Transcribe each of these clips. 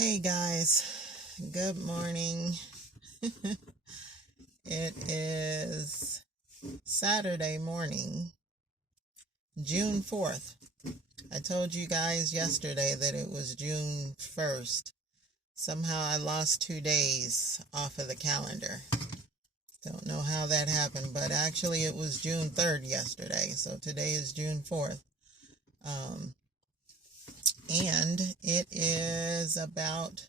Hey guys, good morning. It is Saturday morning, June 4th. I told you guys yesterday that it was June 1st. Somehow I lost 2 days off of the calendar. Don't know how that happened, but actually it was June 3rd yesterday, so today is June 4th. And it is about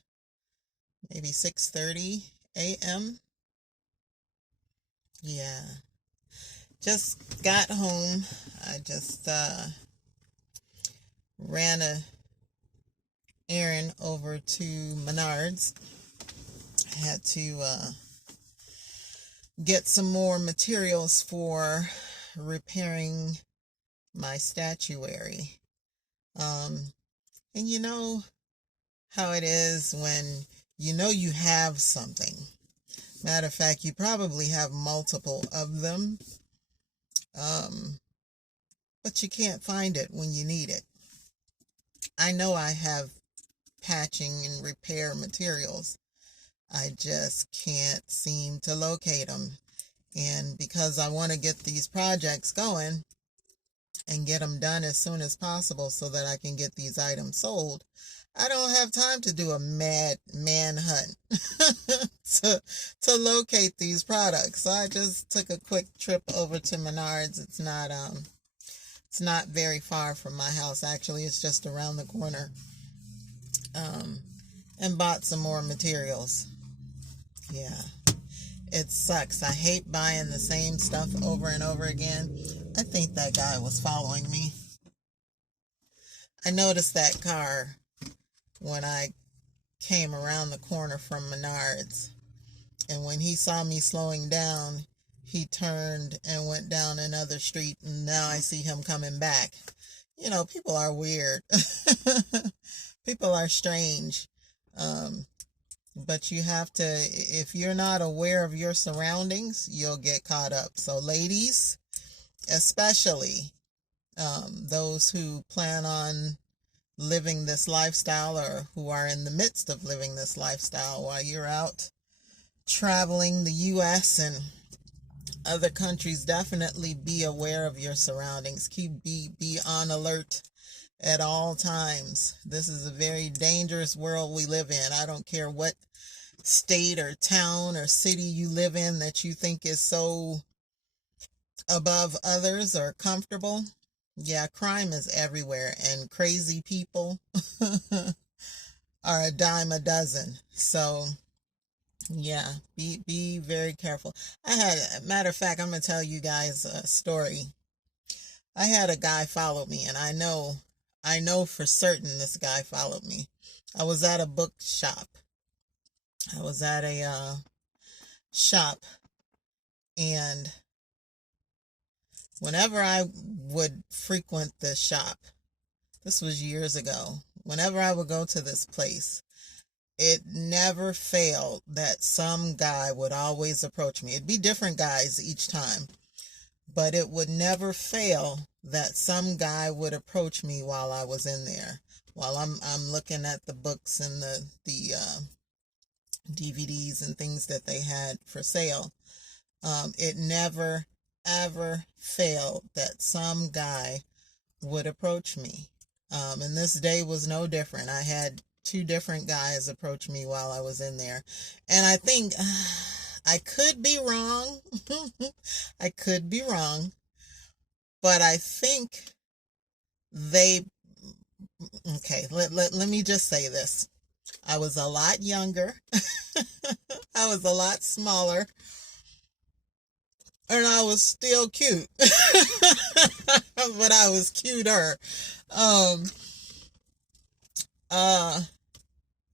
maybe 6:30 a.m. Yeah. Just got home. I just ran a errand over to Menards. I had to get some more materials for repairing my statuary. And you know how it is when you know you have something. Matter of fact, you probably have multiple of them. But you can't find it when you need it. I know I have patching and repair materials. I just can't seem to locate them. And because I want to get these projects going and get them done as soon as possible so that I can get these items sold, I don't have time to do a mad manhunt to locate these products. So I just took a quick trip over to Menards. It's not very far from my house. Actually, it's just around the corner. And bought some more materials. Yeah, it sucks. I hate buying the same stuff over and over again. I think that guy was following me. I noticed that car when I came around the corner from Menards. And when he saw me slowing down, he turned and went down another street, and now I see him coming back. You know, people are weird. People are strange. But you have to, if you're not aware of your surroundings, you'll get caught up. So ladies, especially those who plan on living this lifestyle or who are in the midst of living this lifestyle while you're out traveling the U.S. and other countries, definitely be aware of your surroundings. Be on alert at all times. This is a very dangerous world we live in. I don't care what state or town or city you live in that you think is so above others or comfortable. Yeah, crime is everywhere, and crazy people are a dime a dozen. So yeah, be very careful. Matter of fact, I'm gonna tell you guys a story. I had a guy follow me, and I know for certain this guy followed me. I was at a bookshop. I was at a shop, and whenever I would frequent this shop, this was years ago, whenever I would go to this place, it never failed that some guy would always approach me. It'd be different guys each time, but it would never fail that some guy would approach me while I was in there, while I'm looking at the books and the DVDs and things that they had for sale. It never ever failed that some guy would approach me. And this day was no different. I had two different guys approach me while I was in there. And I think I could be wrong. I could be wrong. But I think okay, let me just say this. I was a lot younger. I was a lot smaller. And I was still cute. But I was cuter.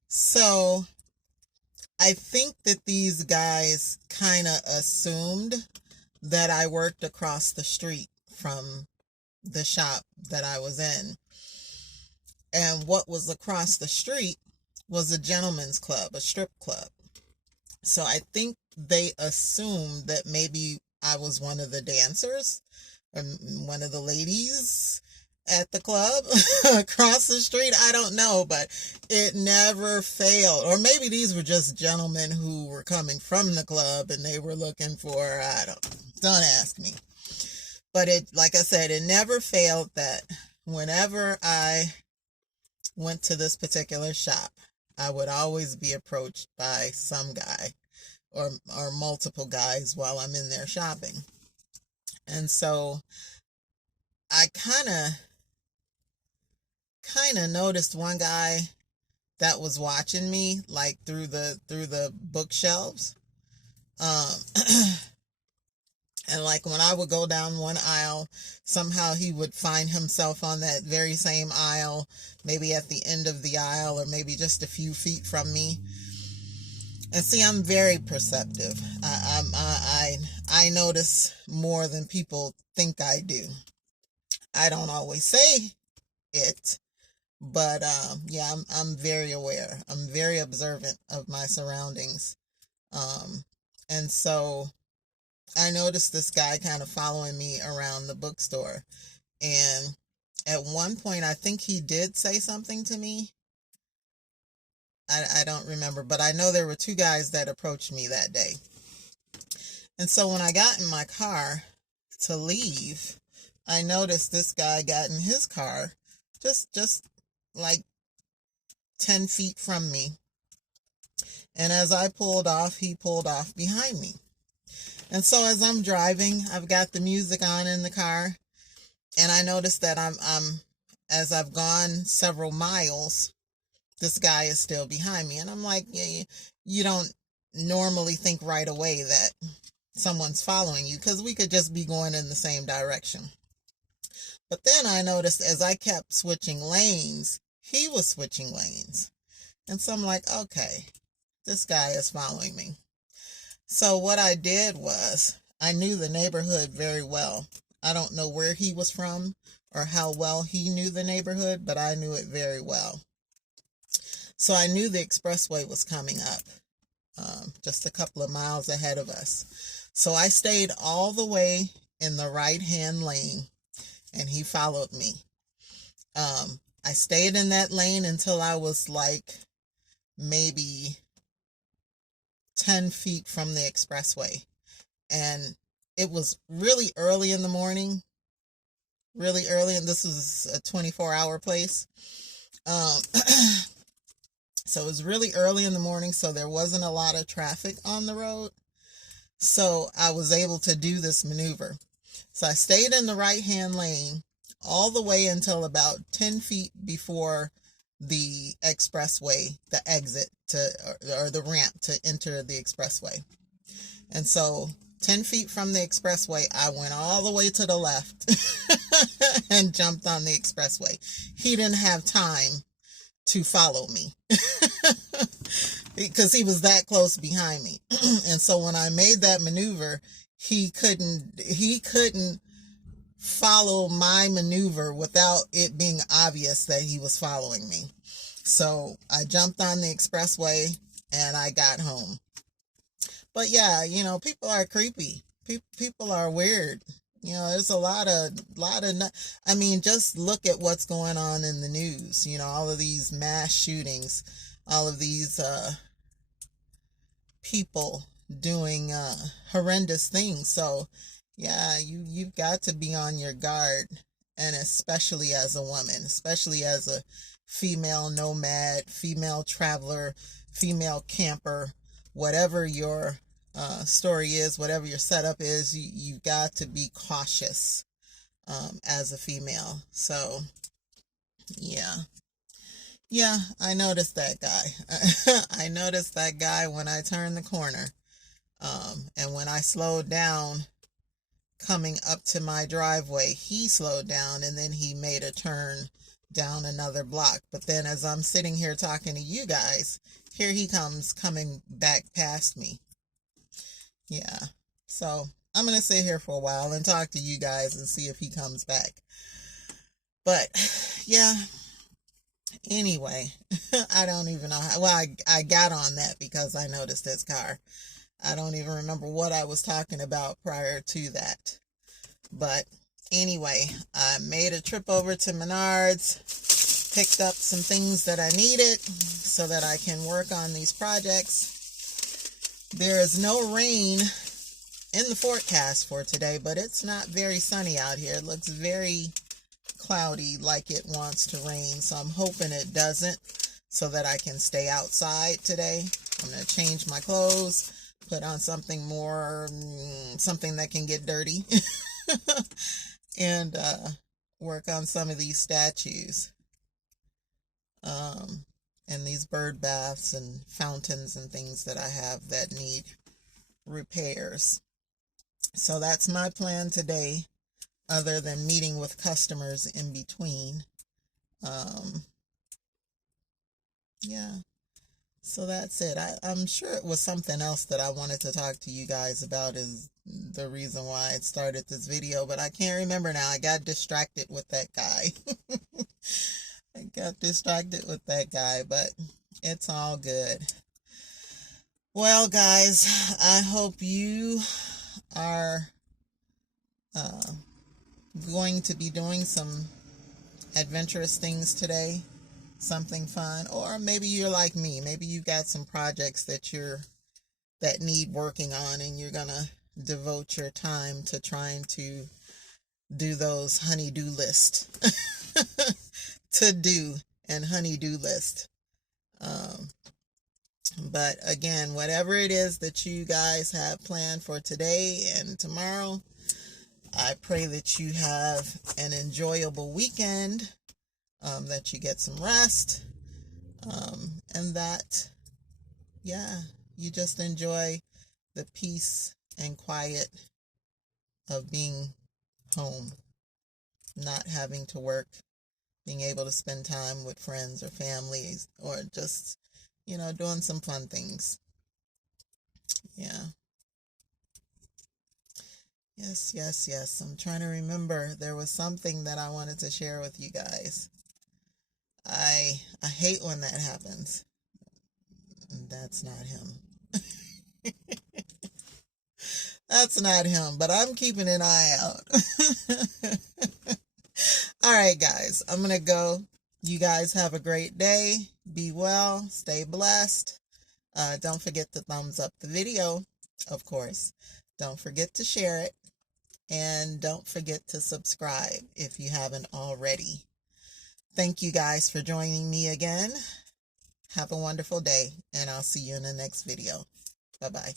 So I think that these guys kind of assumed that I worked across the street from the shop that I was in. And what was across the street was a gentleman's club, a strip club. So I think they assumed that maybe I was one of the dancers or one of the ladies. at the club across the street. I don't know, but it never failed. Or maybe these were just gentlemen who were coming from the club and they were looking for, don't ask me. But it, like I said, it never failed that whenever I went to this particular shop, I would always be approached by some guy or multiple guys while I'm in there shopping. And so I kind of noticed one guy that was watching me, like through the bookshelves. And like when I would go down one aisle, somehow he would find himself on that very same aisle, maybe at the end of the aisle or maybe just a few feet from me. And see, I'm very perceptive. I notice more than people think I do. I don't always say it, but yeah, I'm very aware. I'm very observant of my surroundings. And so I noticed this guy kind of following me around the bookstore. And at one point, I think he did say something to me. I don't remember, but I know there were two guys that approached me that day. And so when I got in my car to leave, I noticed this guy got in his car just like 10 feet from me. And as I pulled off, he pulled off behind me. And so as I'm driving, I've got the music on in the car, and I noticed that as I've gone several miles, this guy is still behind me. And I'm like, yeah, you don't normally think right away that someone's following you because we could just be going in the same direction. But then I noticed as I kept switching lanes, he was switching lanes. And so I'm like, okay, this guy is following me. So what I did was I knew the neighborhood very well. I don't know where he was from or how well he knew the neighborhood, but I knew it very well. So I knew the expressway was coming up, just a couple of miles ahead of us. So I stayed all the way in the right-hand lane, and he followed me. I stayed in that lane until I was like maybe 10 feet from the expressway. And it was really early in the morning, really early, and this was a 24-hour place. So it was really early in the morning, so there wasn't a lot of traffic on the road. So I was able to do this maneuver. So I stayed in the right-hand lane all the way until about 10 feet before the expressway, the exit or the ramp to enter the expressway. And so 10 feet from the expressway, I went all the way to the left and jumped on the expressway. He didn't have time to follow me because he was that close behind me. And so when I made that maneuver, he couldn't follow my maneuver without it being obvious that he was following me. So I jumped on the expressway and I got home. But yeah, people are creepy. People are weird. There's a lot of, just look at what's going on in the news. All of these mass shootings, all of these people doing horrendous things. So yeah, you've got to be on your guard, and especially as a woman, especially as a female nomad, female traveler, female camper, whatever your story is, whatever your setup is, you've got to be cautious as a female. So yeah, I noticed that guy. I noticed that guy when I turned the corner, and when I slowed down coming up to my driveway, he slowed down and then he made a turn down another block. But then as I'm sitting here talking to you guys, here he comes coming back past me. Yeah, so I'm going to sit here for a while and talk to you guys and see if he comes back. But yeah, anyway, I don't even know how, well, I got on that because I noticed his car. I don't even remember what I was talking about prior to that. But Anyway, I made a trip over to Menards, picked up some things that I needed so that I can work on these projects. There is no rain in the forecast for today, but it's not very sunny out here. It looks very cloudy, like it wants to rain, so I'm hoping it doesn't, so that I can stay outside today. I'm going to change my clothes, put on something more, something that can get dirty, and work on some of these statues, and these bird baths and fountains and things that I have that need repairs. So that's my plan today, other than meeting with customers in between. Yeah, so that's it. I'm sure it was something else that I wanted to talk to you guys about, is the reason why I started this video, but I can't remember now. I got distracted with that guy. I got distracted with that guy, but it's all good. Well, guys, I hope you are going to be doing some adventurous things today, something fun, or maybe you're like me. Maybe you've got some projects that need working on, and you're gonna devote your time to trying to do those honey-do list to do and honey-do list. But again, whatever it is that you guys have planned for today and tomorrow, I pray that you have an enjoyable weekend, that you get some rest, and that, yeah, you just enjoy the peace and quiet of being home, not having to work, being able to spend time with friends or families, or just, doing some fun things. Yeah. Yes. I'm trying to remember. There was something that I wanted to share with you guys. I hate when that happens. That's not him. That's not him, but I'm keeping an eye out. All right, guys, I'm going to go. You guys have a great day. Be well. Stay blessed. Don't forget to thumbs up the video, of course. Don't forget to share it. And don't forget to subscribe if you haven't already. Thank you guys for joining me again. Have a wonderful day, and I'll see you in the next video. Bye-bye.